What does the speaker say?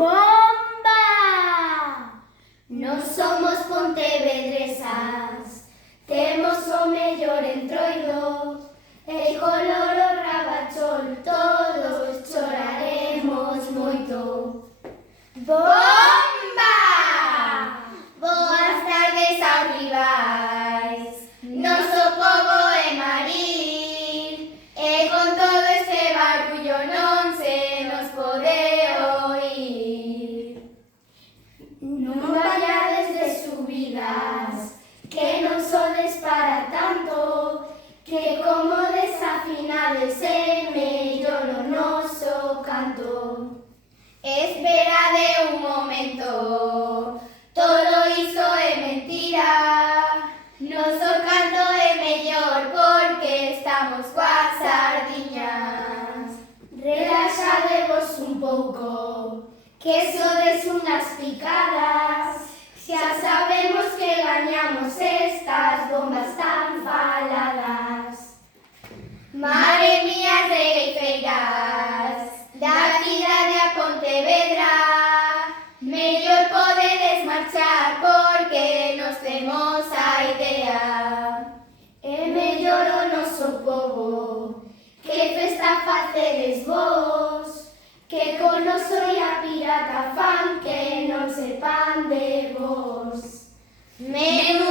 Bomba! Non somos pontevedresas, temos o mellor entroido, e color o rabachol, todos choraremos moito. Bomba! Boas tardes aos rivais, noso pobo é Maril, e con todo este barullo non se nos pode oír. Non vayades de subidas, que non sodes para tanto, que como desafinades é mellor o noso canto. Esperade un momento, todo iso é mentira, noso canto é mellor porque estamos coas sardiñas. Relaxadevos un pouco, que sodes unhas picadas, xa sabemos que gañamos estas bombas tan faladas. Mare mía regueifeiras, da cidade a Pontevedra, mellor podedes marchar porque nos temos a idea. É mellor o noso pobo, que festa facedes vos, que con oso e a pirata fan que non sepan de vos. Menú